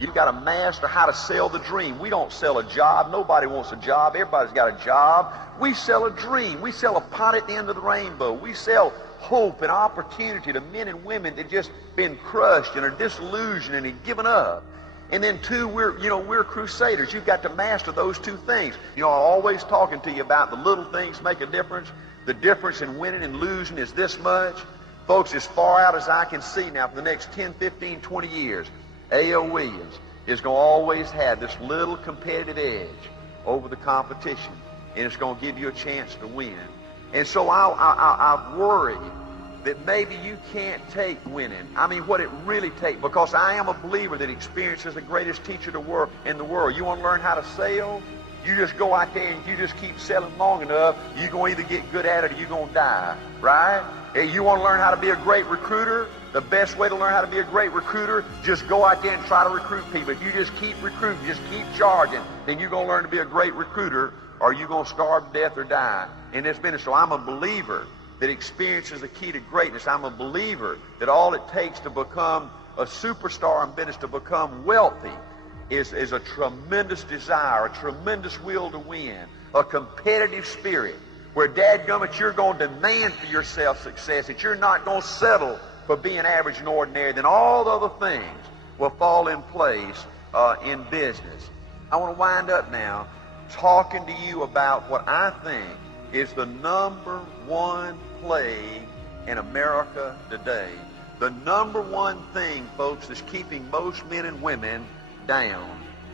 You've got to master how to sell the dream. We don't sell a job. Nobody wants a job. Everybody's got a job. We sell a dream. We sell a pot at the end of the rainbow. We sell hope and opportunity to men and women that just been crushed and are disillusioned and have given up. And then two, we're crusaders. You've got to master those two things. I'm always talking to you about the little things make a difference. The difference in winning and losing is this much. Folks, as far out as I can see now for the next 10, 15, 20 years, A.O. Williams is going to always have this little competitive edge over the competition, and it's going to give you a chance to win. And so I worry that maybe you can't take winning. I mean, what it really takes, because I am a believer that experience is the greatest teacher in the world. You want to learn how to sell? You just go out there and you just keep selling long enough, you're going to either get good at it or you're going to die, right? If you want to learn how to be a great recruiter, the best way to learn how to be a great recruiter, just go out there and try to recruit people. If you just keep recruiting, just keep charging, then you're going to learn to be a great recruiter, or you're going to starve to death or die in this business. So I'm a believer that experience is the key to greatness. I'm a believer that all it takes to become a superstar in business, to become wealthy, is a tremendous desire, a tremendous will to win, a competitive spirit, where dadgummit, you're going to demand for yourself success, that you're not going to settle for being average and ordinary. Then all the other things will fall in place in business. I want to wind up now talking to you about what I think is the number one plague in America today. The number one thing, folks, that's keeping most men and women down.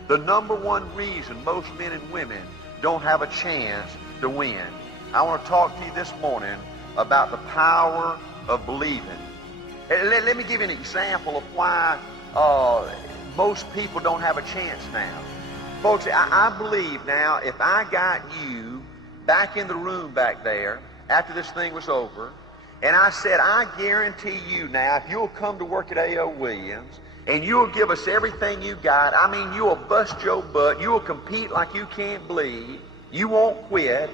The number one reason most men and women don't have a chance to win. I want to talk to you this morning about the power of believing. Let me give you an example of why most people don't have a chance now. Folks, I believe now, if I got you back in the room back there after this thing was over, and I said, I guarantee you now, if you'll come to work at A.O. Williams, and you'll give us everything you got, I mean, you'll bust your butt, you'll compete like you can't bleed, you won't quit,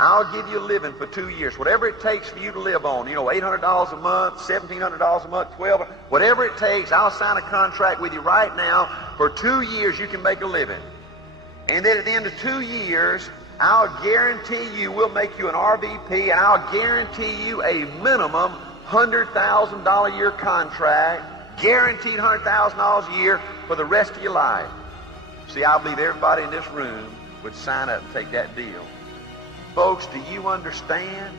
I'll give you a living for 2 years. Whatever it takes for you to live on, $800 a month, $1,700 a month, $1,200, whatever it takes, I'll sign a contract with you right now. For 2 years, you can make a living. And then at the end of 2 years, I'll guarantee you we'll make you an RVP, and I'll guarantee you a minimum $100,000 a year contract, guaranteed $100,000 a year for the rest of your life. See, I believe everybody in this room would sign up and take that deal. Folks, do you understand?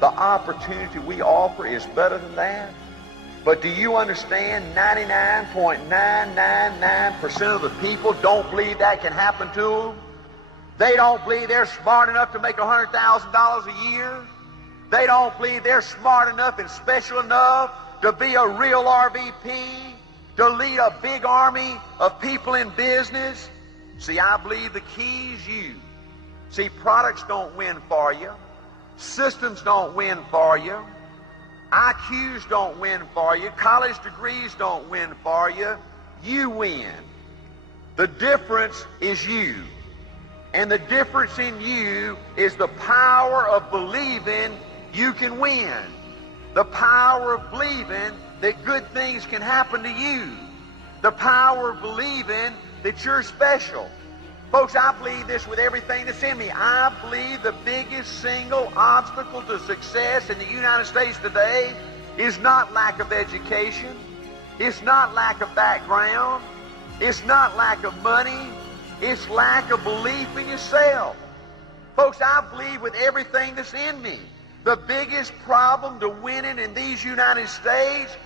The opportunity we offer is better than that. But do you understand 99.999% of the people don't believe that can happen to them? They don't believe they're smart enough to make $100,000 a year. They don't believe they're smart enough and special enough to be a real RVP, to lead a big army of people in business. See, I believe the key is you. See, products don't win for you. Systems don't win for you. IQs don't win for you. College degrees don't win for you. You win. The difference is you. And the difference in you is the power of believing you can win. The power of believing that good things can happen to you. The power of believing that you're special. Folks, I believe this with everything that's in me. I believe the biggest single obstacle to success in the United States today is not lack of education. It's not lack of background. It's not lack of money. It's lack of belief in yourself. Folks, I believe with everything that's in me, the biggest problem to winning in these United States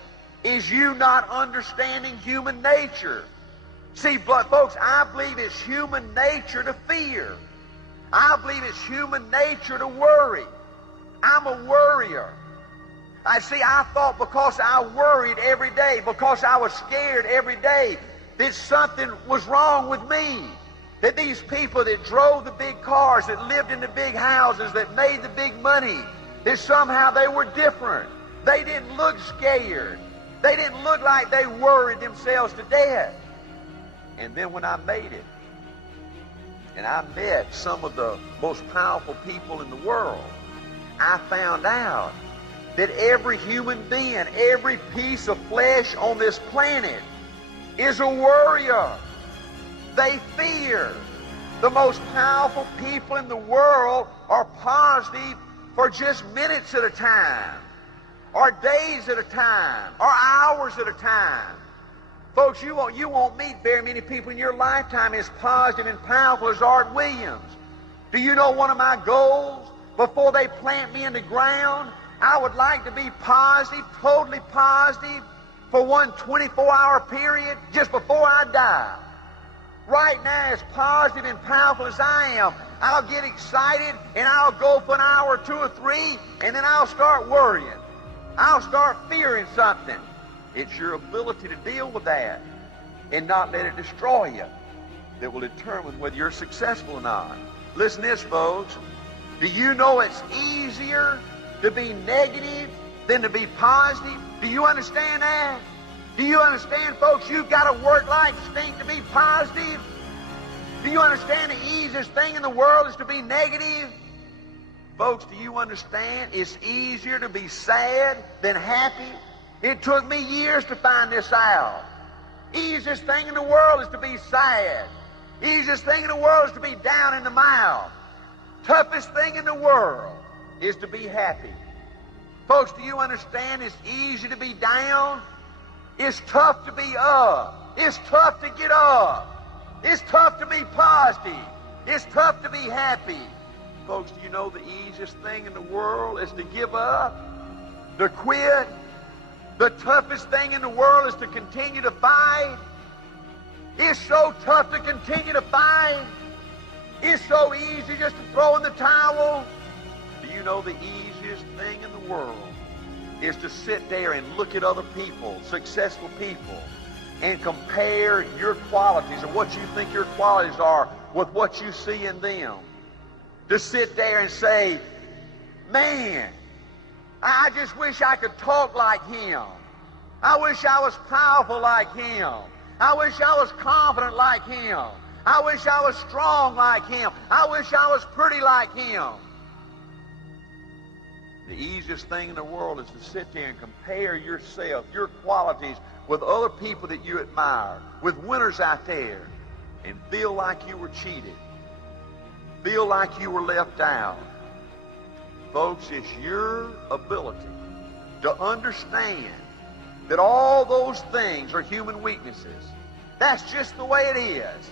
is you not understanding human nature. See, but folks, I believe it's human nature to fear. I believe it's human nature to worry. I'm a worrier. I thought because I worried every day, because I was scared every day, that something was wrong with me. That these people that drove the big cars, that lived in the big houses, that made the big money, that somehow they were different. They didn't look scared. They didn't look like they worried themselves to death. And then when I made it, and I met some of the most powerful people in the world, I found out that every human being, every piece of flesh on this planet is a worrier. They fear. The most powerful people in the world are positive for just minutes at a time, or days at a time, or hours at a time. Folks, you won't meet very many people in your lifetime as positive and powerful as Art Williams. Do you know one of my goals? Before they plant me in the ground, I would like to be positive, totally positive, for one 24-hour period just before I die. Right now, as positive and powerful as I am, I'll get excited and I'll go for an hour, 2 or 3, and then I'll start worrying. I'll start fearing something. It's your ability to deal with that and not let it destroy you that will determine whether you're successful or not. Listen to this, folks. Do you know it's easier to be negative than to be positive? Do you understand that? Do you understand, folks, you've got to work like stink to be positive? Do you understand the easiest thing in the world is to be negative? Folks, do you understand it's easier to be sad than happy? It took me years to find this out. Easiest thing in the world is to be sad. Easiest thing in the world is to be down in the mouth. Toughest thing in the world is to be happy. Folks, do you understand it's easy to be down? It's tough to be up. It's tough to get up. It's tough to be positive. It's tough to be happy. Folks, do you know the easiest thing in the world is to give up, to quit? The toughest thing in the world is to continue to fight. It's so tough to continue to fight. It's so easy just to throw in the towel. Do you know the easiest thing in the world is to sit there and look at other people, successful people, and compare your qualities or what you think your qualities are with what you see in them? To sit there and say, man, I just wish I could talk like him. I wish I was powerful like him. I wish I was confident like him. I wish I was strong like him. I wish I was pretty like him. The easiest thing in the world is to sit there and compare yourself, your qualities, with other people that you admire, with winners out there, and feel like you were cheated. Feel like you were left out. Folks, it's your ability to understand that all those things are human weaknesses. That's just the way it is.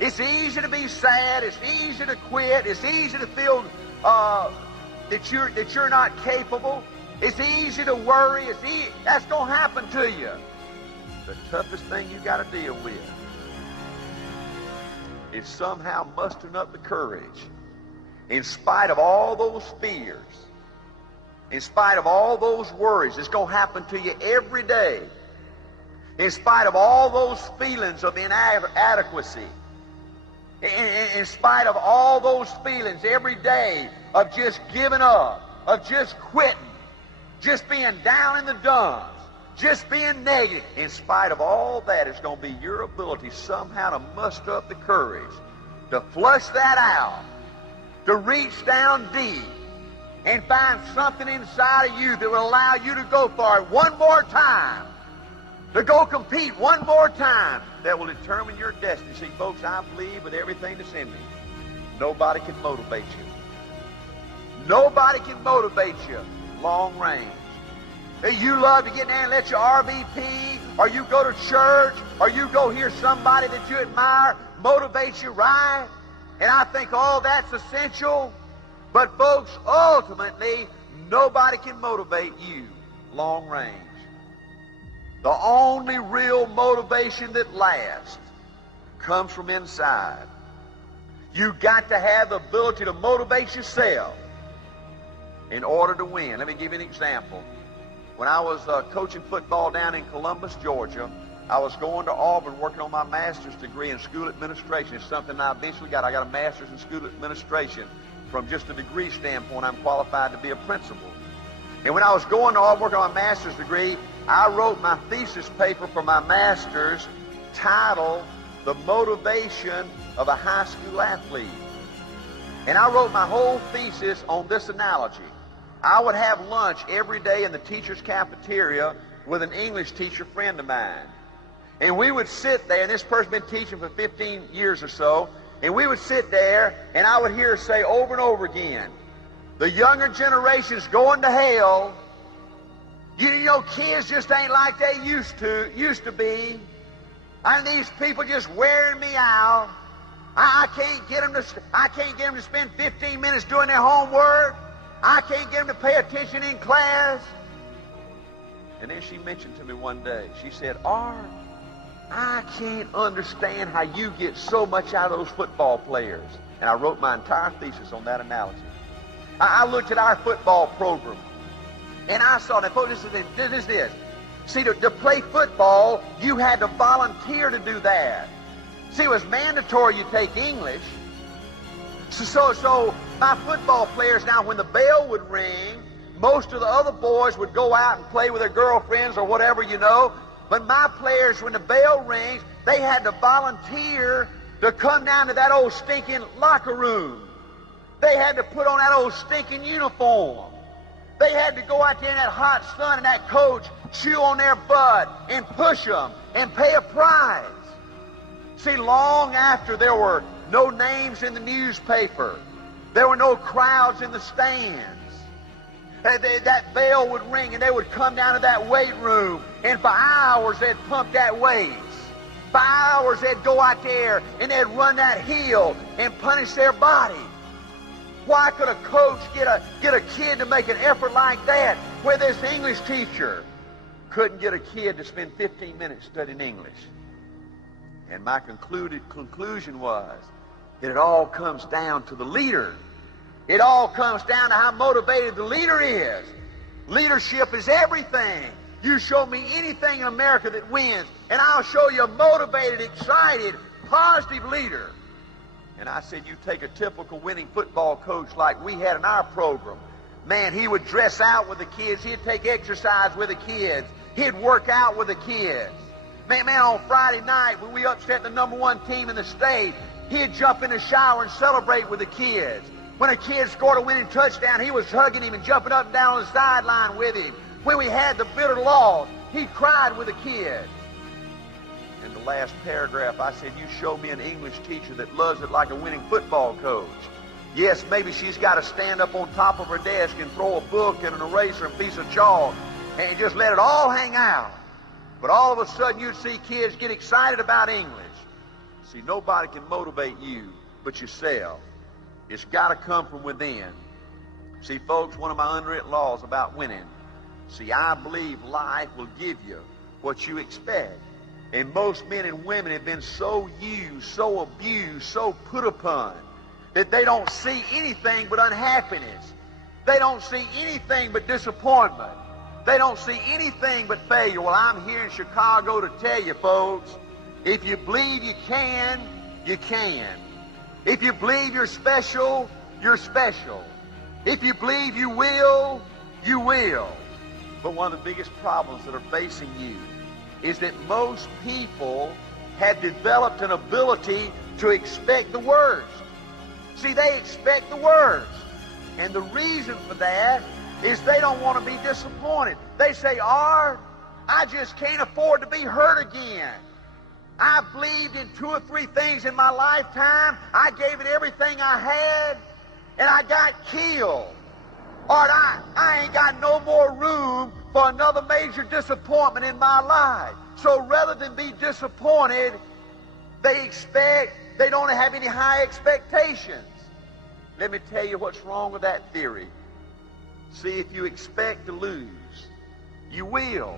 It's easy to be sad. It's easy to quit. It's easy to feel that you're not capable. It's easy to worry. That's going to happen to you. The toughest thing you got to deal with is somehow mustering up the courage, in spite of all those fears, in spite of all those worries. It's going to happen to you every day. In spite of all those feelings of inadequacy, in spite of all those feelings every day of just giving up, of just quitting, just being down in the dumps, just being negative, in spite of all that, it's going to be your ability somehow to muster up the courage, to flush that out, to reach down deep and find something inside of you that will allow you to go for it one more time, to go compete one more time, that will determine your destiny. See, folks, I believe with everything that's in me, nobody can motivate you. Nobody can motivate you long range. You love to get in there and let your RVP, or you go to church, or you go hear somebody that you admire motivate you, right? And I think all that's essential. But folks, ultimately, nobody can motivate you long range. The only real motivation that lasts comes from inside. You've got to have the ability to motivate yourself in order to win. Let me give you an example. When I was coaching football down in Columbus, Georgia, I was going to Auburn working on my master's degree in school administration. It's something I eventually got. I got a master's in school administration. From just a degree standpoint, I'm qualified to be a principal. And when I was going to Auburn working on my master's degree, I wrote my thesis paper for my master's titled The Motivation of a High School Athlete. And I wrote my whole thesis on this analogy. I would have lunch every day in the teacher's cafeteria with an English teacher friend of mine. And we would sit there, and this person's been teaching for 15 years or so, and we would sit there, and I would hear her say over and over again, the younger generation's going to hell. You know, kids just ain't like they used to be. And these people just wearing me out. I can't get them to spend 15 minutes doing their homework. I can't get them to pay attention in class. And then she mentioned to me one day, she said, Art, I can't understand how you get so much out of those football players. And I wrote my entire thesis on that analysis. I looked at our football program, and I saw that. This is this. See, to play football, you had to volunteer to do that. See, it was mandatory you take English. So my football players now, when the bell would ring, most of the other boys would go out and play with their girlfriends or whatever, you know. But my players, when the bell rings, they had to volunteer to come down to that old stinking locker room. They had to put on that old stinking uniform. They had to go out there in that hot sun and that coach chew on their butt and push them and pay a price. See, long after there were no names in the newspaper, there were no crowds in the stands, that bell would ring and they would come down to that weight room, and for hours they'd pump that weight. For hours they'd go out there and they'd run that hill and punish their body. Why could a coach get a kid to make an effort like that where this English teacher couldn't get a kid to spend 15 minutes studying English? And my conclusion was that it all comes down to the leader. It all comes down to how motivated the leader is. Leadership is everything. You show me anything in America that wins, and I'll show you a motivated, excited, positive leader. And I said, you take a typical winning football coach like we had in our program. Man, he would dress out with the kids. He'd take exercise with the kids. He'd work out with the kids. Man, on Friday night, when we upset the #1 team in the state, he'd jump in the shower and celebrate with the kids. When a kid scored a winning touchdown, he was hugging him and jumping up and down on the sideline with him. When we had the bitter loss, he cried with the kids. In the last paragraph, I said, you show me an English teacher that loves it like a winning football coach. Yes, maybe she's got to stand up on top of her desk and throw a book and an eraser and a piece of chalk and just let it all hang out. But all of a sudden, you'd see kids get excited about English. See, nobody can motivate you but yourself. It's got to come from within. See, folks, one of my unwritten laws about winning, see, I believe life will give you what you expect. And most men and women have been so used, so abused, so put upon, that they don't see anything but unhappiness. They don't see anything but disappointment. They don't see anything but failure. Well, I'm here in Chicago to tell you, folks, if you believe you can, you can. If you believe you're special, you're special. If you believe you will, you will. But one of the biggest problems that are facing you is that most people have developed an ability to expect the worst. See, they expect the worst. And the reason for that is they don't want to be disappointed. They say, Art, I just can't afford to be hurt again. I believed in 2 or 3 things in my lifetime. I gave it everything I had, and I got killed. Art, I ain't got no more room for another major disappointment in my life. So rather than be disappointed, they don't have any high expectations. Let me tell you what's wrong with that theory. See, if you expect to lose, you will.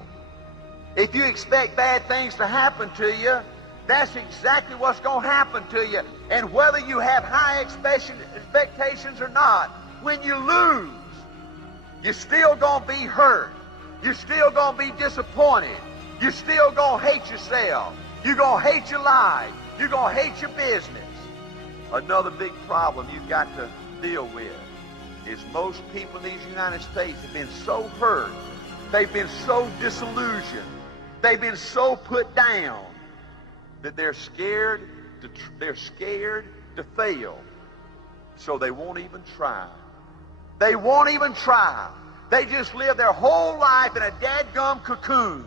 If you expect bad things to happen to you, that's exactly what's going to happen to you. And whether you have high expectations or not, when you lose, you're still going to be hurt. You're still going to be disappointed. You're still going to hate yourself. You're going to hate your life. You're going to hate your business. Another big problem you've got to deal with is most people in these United States have been so hurt. They've been so disillusioned. They've been so put down that they're scared to fail. So they won't even try. They won't even try. They just live their whole life in a dadgum cocoon,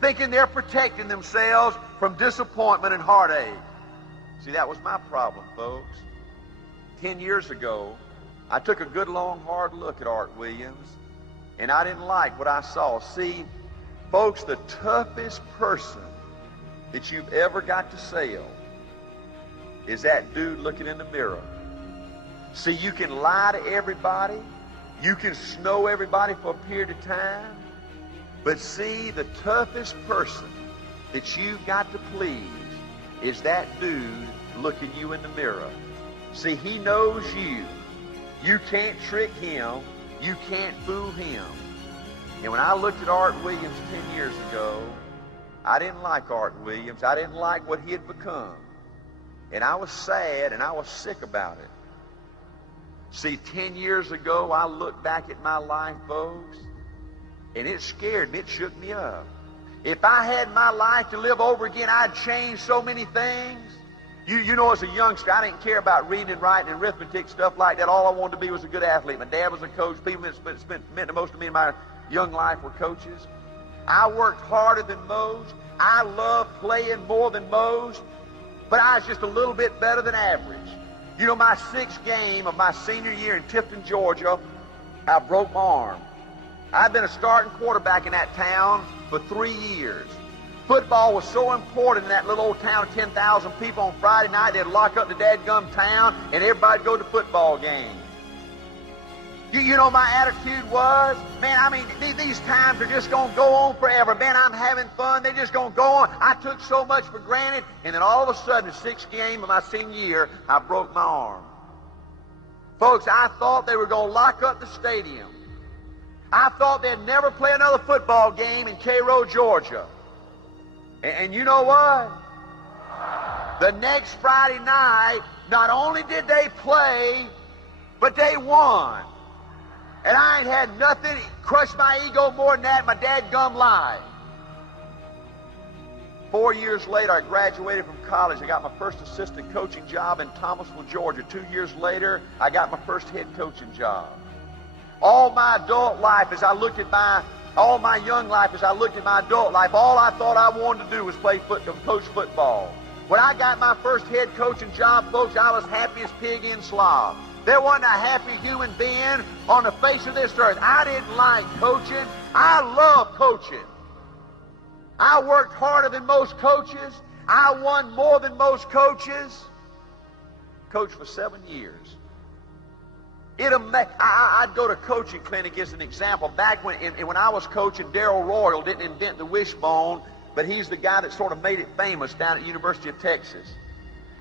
thinking they're protecting themselves from disappointment and heartache. See, that was my problem, folks. 10 years ago, I took a good, long, hard look at Art Williams, and I didn't like what I saw. See, folks, the toughest person that you've ever got to sell is that dude looking in the mirror. See, you can lie to everybody. You can snow everybody for a period of time. But see, the toughest person that you've got to please is that dude looking you in the mirror. See, he knows you. You can't trick him. You can't fool him. And when I looked at Art Williams 10 years ago, I didn't like Art Williams. I didn't like what he had become. And I was sad and I was sick about it. See, 10 years ago, I looked back at my life, folks, and it scared me. It shook me up. If I had my life to live over again, I'd change so many things. You know, as a youngster, I didn't care about reading and writing and arithmetic, stuff like that. All I wanted to be was a good athlete. My dad was a coach. People that meant the most to me in my young life were coaches. I worked harder than most. I loved playing more than most. But I was just a little bit better than average. You know, my sixth game of my senior year in Tifton, Georgia, I broke my arm. I'd been a starting quarterback in that town for 3 years. Football was so important in that little old town of 10,000 people. On Friday night, they'd lock up the dadgum town, and everybody'd go to football games. You know, my attitude was, man, I mean, these times are just going to go on forever. Man, I'm having fun. They're just going to go on. I took so much for granted, and then all of a sudden, the sixth game of my senior year, I broke my arm. Folks, I thought they were going to lock up the stadium. I thought they'd never play another football game in Cairo, Georgia. And you know what? The next Friday night, not only did they play, but they won. And I ain't had nothing crush my ego more than that, my dadgum life. 4 years later, I graduated from college. I got my first assistant coaching job in Thomasville, Georgia. 2 years later, I got my first head coaching job. All my adult life, as I looked at all my young life, as I looked at my adult life, all I thought I wanted to do was coach football. When I got my first head coaching job, folks, I was happy as pig in slop. There wasn't a happy human being on the face of this earth. I didn't like coaching. I love coaching. I worked harder than most coaches. I won more than most coaches. Coached for 7 years. I'd go to coaching clinic as an example. Back when I was coaching, Darrell Royal didn't invent the wishbone, but he's the guy that sort of made it famous down at the University of Texas.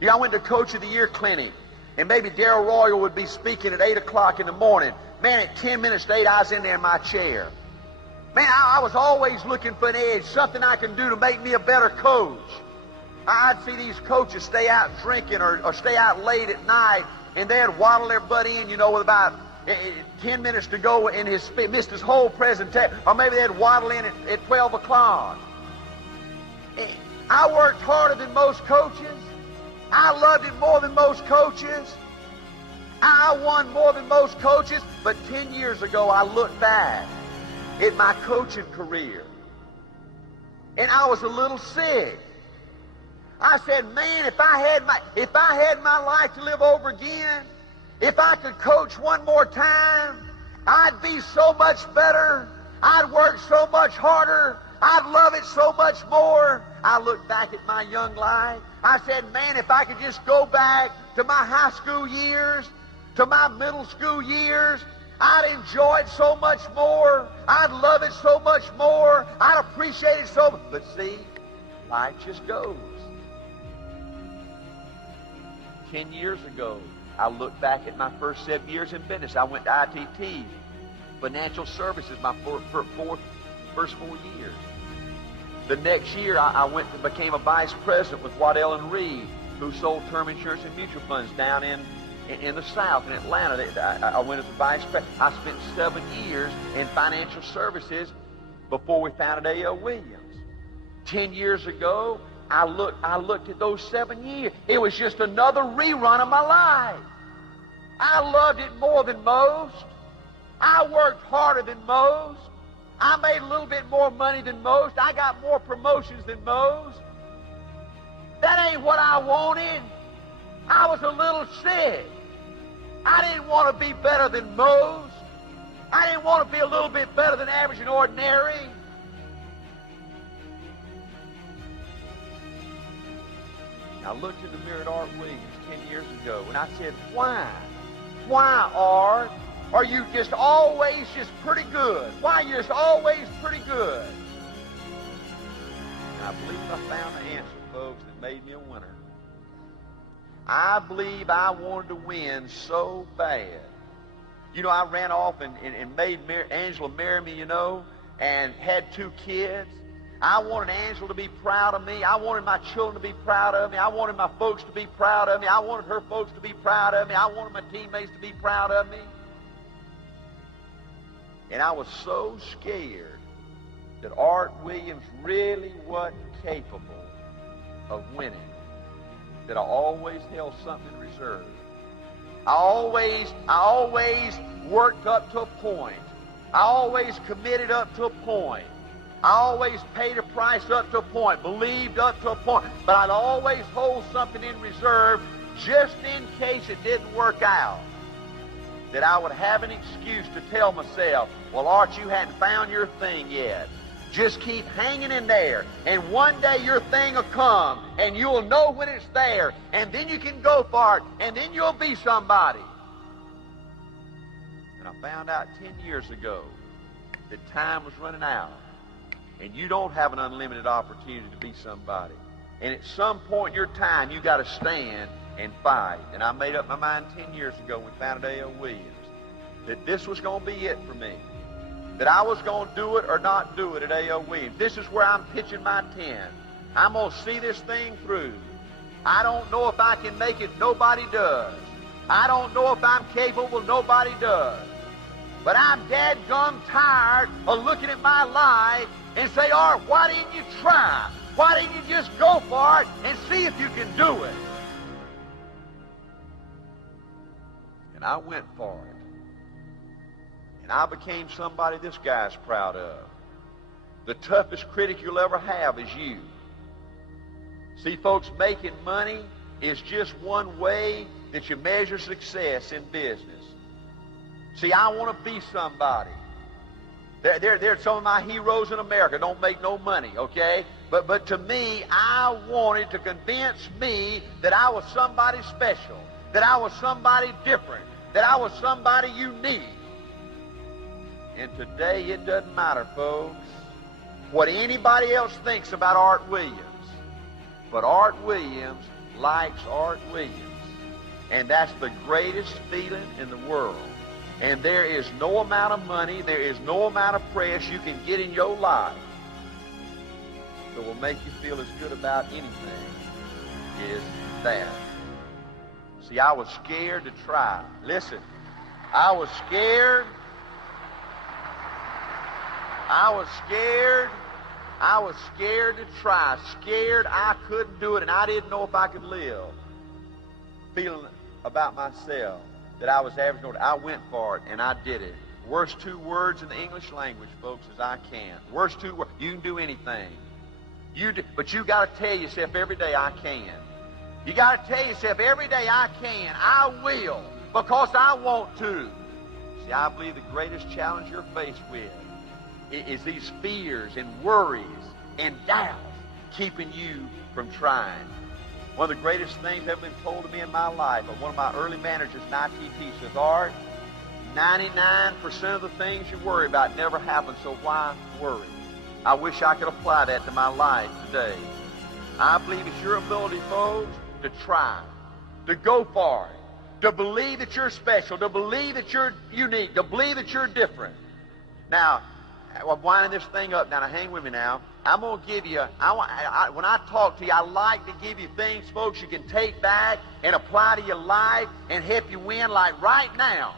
I went to Coach of the Year clinic, and maybe Darrell Royal would be speaking at 8 o'clock in the morning. Man, at 10 minutes to 8, I was in there in my chair. Man, I was always looking for an edge, something I can do to make me a better coach. I'd see these coaches stay out drinking or stay out late at night, and they'd waddle their butt in, with about 10 minutes to go, and missed his whole presentation. Or maybe they'd waddle in at 12 o'clock. I worked harder than most coaches. I loved it more than most coaches. I won more than most coaches. But 10 years ago, I looked back at my coaching career, and I was a little sick. I said, man, if I had my life to live over again, if I could coach one more time, I'd be so much better. I'd work so much harder. I'd love it so much more. I looked back at my young life. I said, man, if I could just go back to my high school years, to my middle school years, I'd enjoy it so much more. I'd love it so much more. I'd appreciate it so much. But see, life just goes. 10 years ago, I looked back at my first 7 years in business. I went to ITT, financial services, my first 4 years. The next year, I went and became a vice president with Waddell and Reed, who sold term insurance and mutual funds down in the South, in Atlanta. I went as a vice president. I spent 7 years in financial services before we founded A.L. Williams. 10 years ago, I looked at those 7 years. It was just another rerun of my life. I loved it more than most. I worked harder than most. I made a little bit more money than most. I got more promotions than most. That ain't what I wanted. I was a little sick. I didn't want to be better than most. I didn't want to be a little bit better than average and ordinary. I looked in the mirror at Art Williams 10 years ago, and I said, why? Why, Art? Are you just always just pretty good? Why are you just always pretty good? And I believe I found the answer, folks, that made me a winner. I believe I wanted to win so bad. You know, I ran off and made Angela marry me, you know, and had 2 kids. I wanted Angela to be proud of me. I wanted my children to be proud of me. I wanted my folks to be proud of me. I wanted her folks to be proud of me. I wanted my teammates to be proud of me. And I was so scared that Art Williams really wasn't capable of winning that I always held something in reserve. I always worked up to a point. I always committed up to a point. I always paid a price up to a point, believed up to a point, but I'd always hold something in reserve just in case it didn't work out, that I would have an excuse to tell myself, well, Art, you hadn't found your thing yet. Just keep hanging in there, and one day your thing will come, and you'll know when it's there, and then you can go for it, and then you'll be somebody. And I found out 10 years ago that time was running out, and you don't have an unlimited opportunity to be somebody. And at some point in your time, you got to stand and fight. And I made up my mind 10 years ago when we founded A.L. Williams that this was going to be it for me. That I was going to do it or not do it at A.L. Williams. This is where I'm pitching my tent. I'm going to see this thing through. I don't know if I can make it. Nobody does. I don't know if I'm capable. Nobody does. But I'm dadgum tired of looking at my life and say, Art, why didn't you try? Why didn't you just go for it and see if you can do it? And I went for it. And I became somebody this guy's proud of. The toughest critic you'll ever have is you. See, folks, making money is just one way that you measure success in business. See, I want to be somebody. They're some of my heroes in America. Don't make no money, okay? But to me, I wanted to convince me that I was somebody special, that I was somebody different, that I was somebody unique. And today, it doesn't matter, folks, what anybody else thinks about Art Williams. But Art Williams likes Art Williams. And that's the greatest feeling in the world. And there is no amount of money, there is no amount of press you can get in your life that will make you feel as good about anything as that. See, I was scared to try. Listen, I was scared. I was scared to try. Scared I couldn't do it, and I didn't know if I could live. Feeling about myself that I was average. I went for it, and I did it. Worst 2 words in the English language, folks, is I can. Worst 2 words. You can do anything. But you got to tell yourself every day, I can. You got to tell yourself every day, I can. I will, because I want to. See, I believe the greatest challenge you're faced with is these fears and worries and doubts keeping you from trying. One of the greatest things that have been told to me in my life, but one of my early managers in ITT says, Art, 99% of the things you worry about never happen, so why worry? I wish I could apply that to my life today. I believe it's your ability, folks, to try, to go for it, to believe that you're special, to believe that you're unique, to believe that you're different. Now, I'm winding this thing up now. Hang with me now. I'm going to give you, when I talk to you, I like to give you things, folks, you can take back and apply to your life and help you win like right now.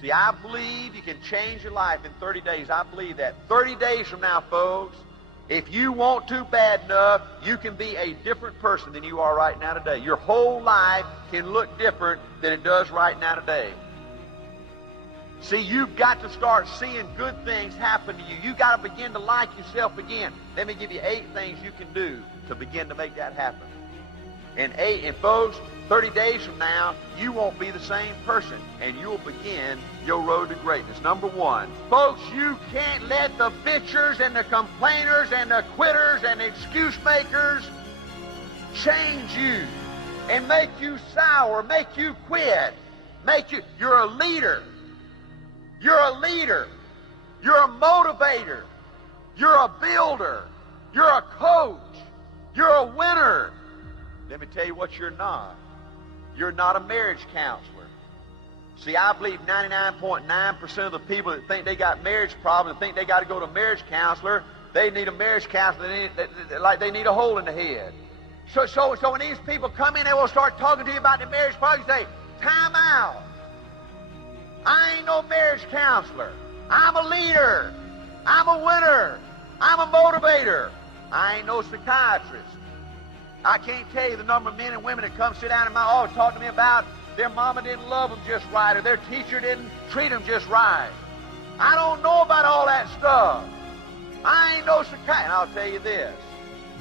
See, I believe you can change your life in 30 days. I believe that. 30 days from now, folks, if you want to bad enough, you can be a different person than you are right now today. Your whole life can look different than it does right now today. See, you've got to start seeing good things happen to you. You've got to begin to like yourself again. Let me give you 8 things you can do to begin to make that happen. And folks, 30 days from now, you won't be the same person, and you'll begin your road to greatness. Number one, folks, you can't let the bitchers and the complainers and the quitters and the excuse makers change you and make you sour, make you quit, you're a leader. You're a leader. You're a motivator. You're a builder. You're a coach. You're a winner. Let me tell you what you're not. You're not a marriage counselor. See, I believe 99.9% of the people that think they got marriage problems and think they got to go to a marriage counselor, they need a marriage counselor like they need a hole in the head. So when these people come in, they will start talking to you about the marriage problem. You say, time out. I ain't no marriage counselor. I'm a leader. I'm a winner. I'm a motivator. I ain't no psychiatrist. I can't tell you the number of men and women that come sit down in my office talk to me about their mama didn't love them just right or their teacher didn't treat them just right. I don't know about all that stuff. I ain't no psychiatrist. And I'll tell you this.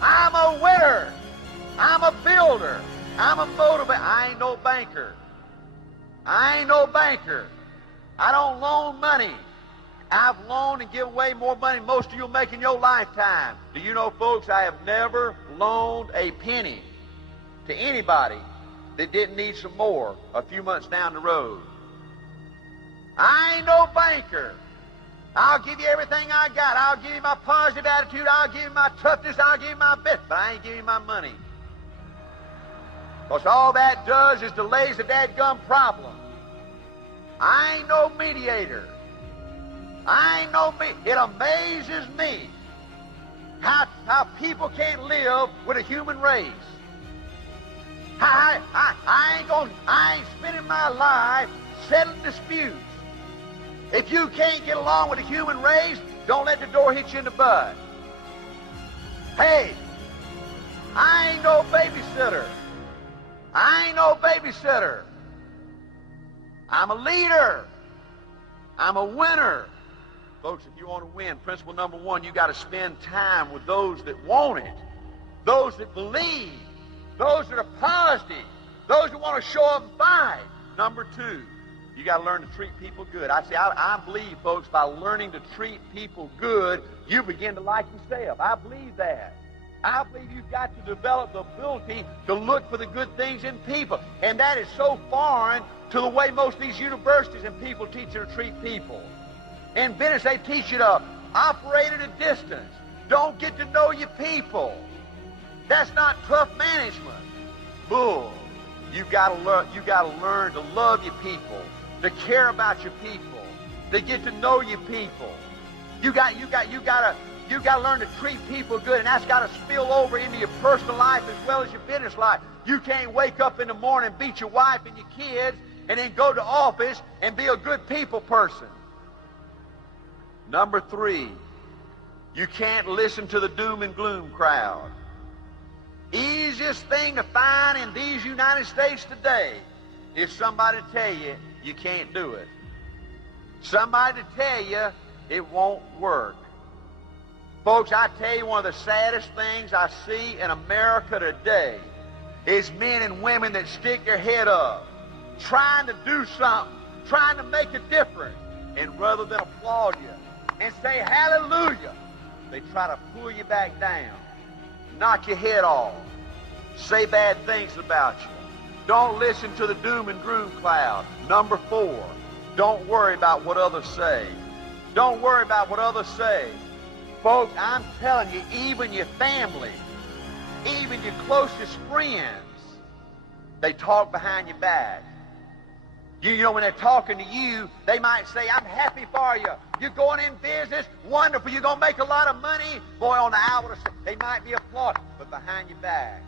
I'm a winner. I'm a builder. I'm a motivator. I ain't no banker. I ain't no banker. I don't loan money. I've loaned and given away more money than most of you'll make in your lifetime. Do you know, folks, I have never loaned a penny to anybody that didn't need some more a few months down the road. I ain't no banker. I'll give you everything I got. I'll give you my positive attitude. I'll give you my toughness. I'll give you my best. But I ain't giving you my money. Because all that does is delays the dadgum problem. I ain't no mediator. It amazes me how people can't live with a human race. I ain't spending my life settling disputes. If you can't get along with the human race, don't let the door hit you in the butt. Hey, I ain't no babysitter. I'm a leader. I'm a winner. Folks, if you want to win, principle number one, you got to spend time with those that want it, those that believe, those that are positive, those that want to show up and fight. Number two, you got to learn to treat people good. I believe, folks, by learning to treat people good, you begin to like yourself. I believe that. I believe you've got to develop the ability to look for the good things in people. And that is so foreign to the way most of these universities and people teach you to treat people. In business, they teach you to operate at a distance. Don't get to know your people. That's not tough management. Bull. You've got to learn to love your people, to care about your people, to get to know your people. You got to learn to treat people good, and that's got to spill over into your personal life as well as your business life. You can't wake up in the morning, beat your wife and your kids, and then go to office and be a good people person. Number three, you can't listen to the doom and gloom crowd. Easiest thing to find in these United States today is somebody to tell you you can't do it. Somebody to tell you it won't work. Folks, I tell you, one of the saddest things I see in America today is men and women that stick their head up, trying to do something, trying to make a difference, and rather than applaud you and say hallelujah, they try to pull you back down, knock your head off, say bad things about you. Don't listen to the doom and gloom cloud. Number four, don't worry about what others say. Don't worry about what others say. Folks, I'm telling you, even your family, even your closest friends, they talk behind your back. You know, when they're talking to you, they might say, I'm happy for you. You're going in business, wonderful. You're going to make a lot of money. Boy, on the outward, they might be applauding. But behind your back,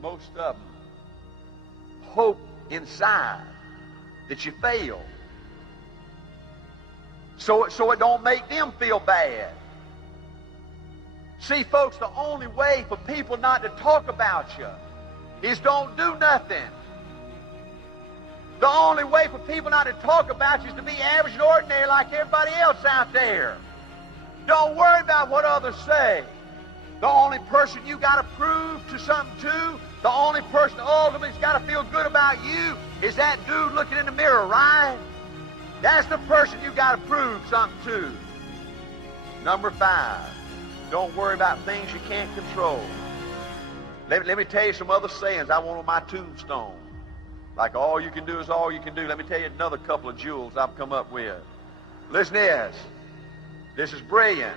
most of them hope inside that you fail. So it don't make them feel bad. See, folks, the only way for people not to talk about you is don't do nothing. The only way for people not to talk about you is to be average and ordinary like everybody else out there. Don't worry about what others say. The only person you got to prove to something to, the only person ultimately's got to feel good about you is that dude looking in the mirror, right? That's the person you got to prove something to. Number 5, don't worry about things you can't control. Let me tell you some other sayings I want on my tombstone. Like all you can do is all you can do. Let me tell you another couple of jewels I've come up with. Listen to this. This is brilliant.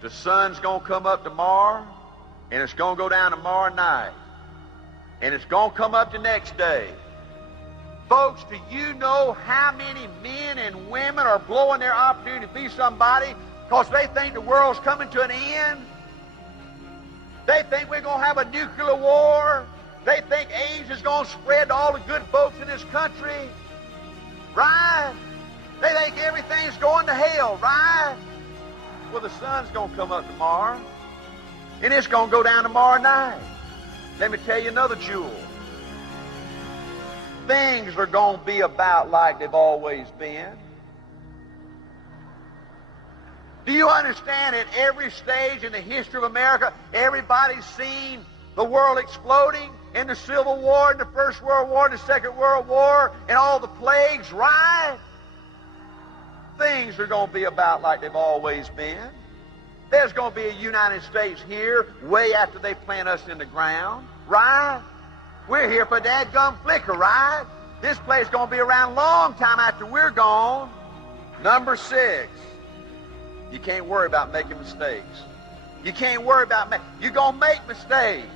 The sun's going to come up tomorrow, and it's going to go down tomorrow night. And it's going to come up the next day. Folks, do you know how many men and women are blowing their opportunity to be somebody because they think the world's coming to an end? They think we're going to have a nuclear war. They think AIDS is going to spread to all the good folks in this country. Right? They think everything's going to hell, right? Well, the sun's going to come up tomorrow, and it's going to go down tomorrow night. Let me tell you another jewel. Things are going to be about like they've always been. Do you understand at every stage in the history of America, everybody's seen the world exploding in the Civil War, in the First World War, in the Second World War, and all the plagues, right? Things are going to be about like they've always been. There's going to be a United States here way after they plant us in the ground, right? We're here for dadgum flicker, right? This place is going to be around a long time after we're gone. Number 6, you can't worry about making mistakes. You can't worry about you're going to make mistakes.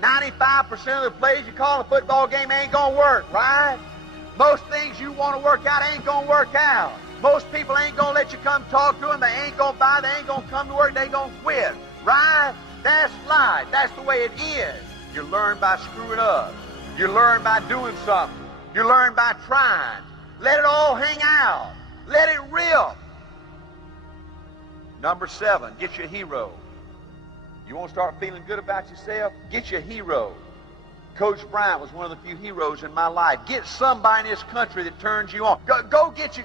95% of the plays you call a football game ain't going to work, right? Most things you want to work out ain't going to work out. Most people ain't going to let you come talk to them. They ain't going to buy. They ain't going to come to work. They going to quit, right? That's life. That's the way it is. You learn by screwing up. You learn by doing something. You learn by trying. Let it all hang out. Let it rip. Number 7, get your hero. You want to start feeling good about yourself? Get your hero. Coach Bryant was one of the few heroes in my life. Get somebody in this country that turns you on. Go get you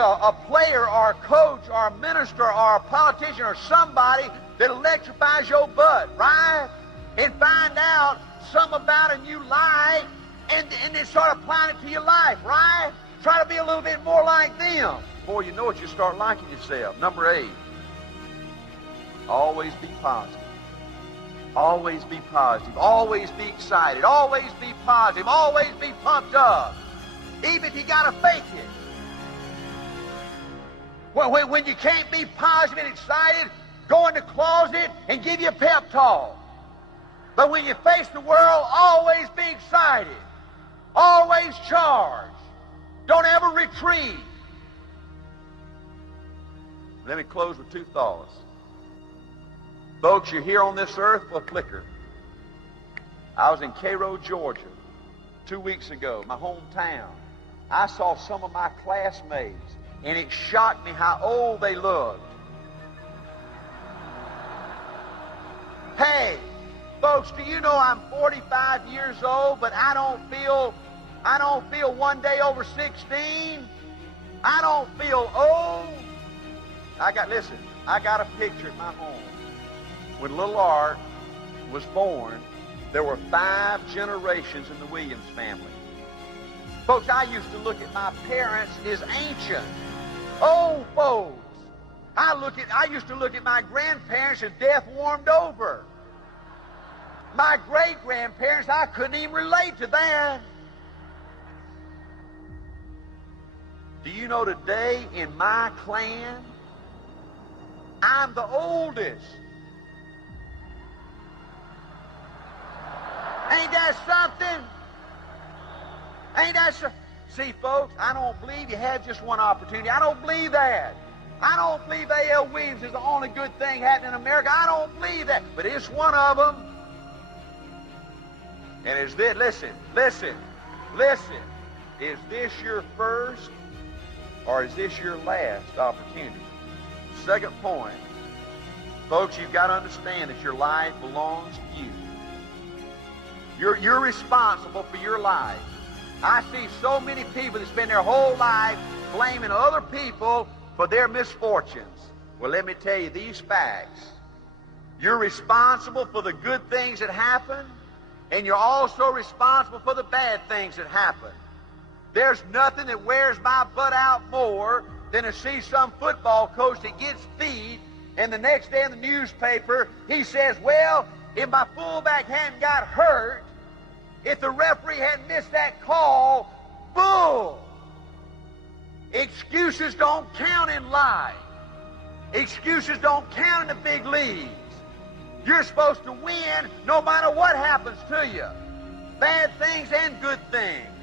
a player or a coach or a minister or a politician or somebody that electrifies your butt, right? And find out something about him you like and then start applying it to your life, right? Try to be a little bit more like them. Before you know it, you start liking yourself. Number 8, always be positive. Always be positive. Always be excited. Always be positive. Always be pumped up. Even if you got to fake it. Well, when you can't be positive and excited, go in the closet and give you a pep talk. But when you face the world, always be excited. Always charge. Don't ever retreat. Let me close with 2 thoughts. Folks, you're here on this earth for a flicker. I was in Cairo, Georgia, 2 weeks ago, my hometown. I saw some of my classmates, and it shocked me how old they looked. Hey, folks, do you know I'm 45 years old, but I don't feel 1 day over 16? I don't feel old. I got a picture at my home. When little Art was born, there were 5 generations in the Williams family. Folks, I used to look at my parents as ancient, old folks. I used to look at my grandparents as death warmed over. My great-grandparents, I couldn't even relate to that. Do you know today in my clan, I'm the oldest. Ain't that something? Ain't that so? See, folks, I don't believe you have just one opportunity. I don't believe that. I don't believe A.L. Williams is the only good thing happening in America. I don't believe that. But it's one of them. And is this, listen. Is this your first or is this your last opportunity? Second point. Folks, you've got to understand that your life belongs to you. You're responsible for your life. I see so many people that spend their whole life blaming other people for their misfortunes. Well, let me tell you these facts. You're responsible for the good things that happen, and you're also responsible for the bad things that happen. There's nothing that wears my butt out more than to see some football coach that gets beat, and the next day in the newspaper, he says, well, if my fullback hadn't got hurt, if the referee hadn't missed that call, bull! Excuses don't count in life. Excuses don't count in the big leagues. You're supposed to win no matter what happens to you. Bad things and good things.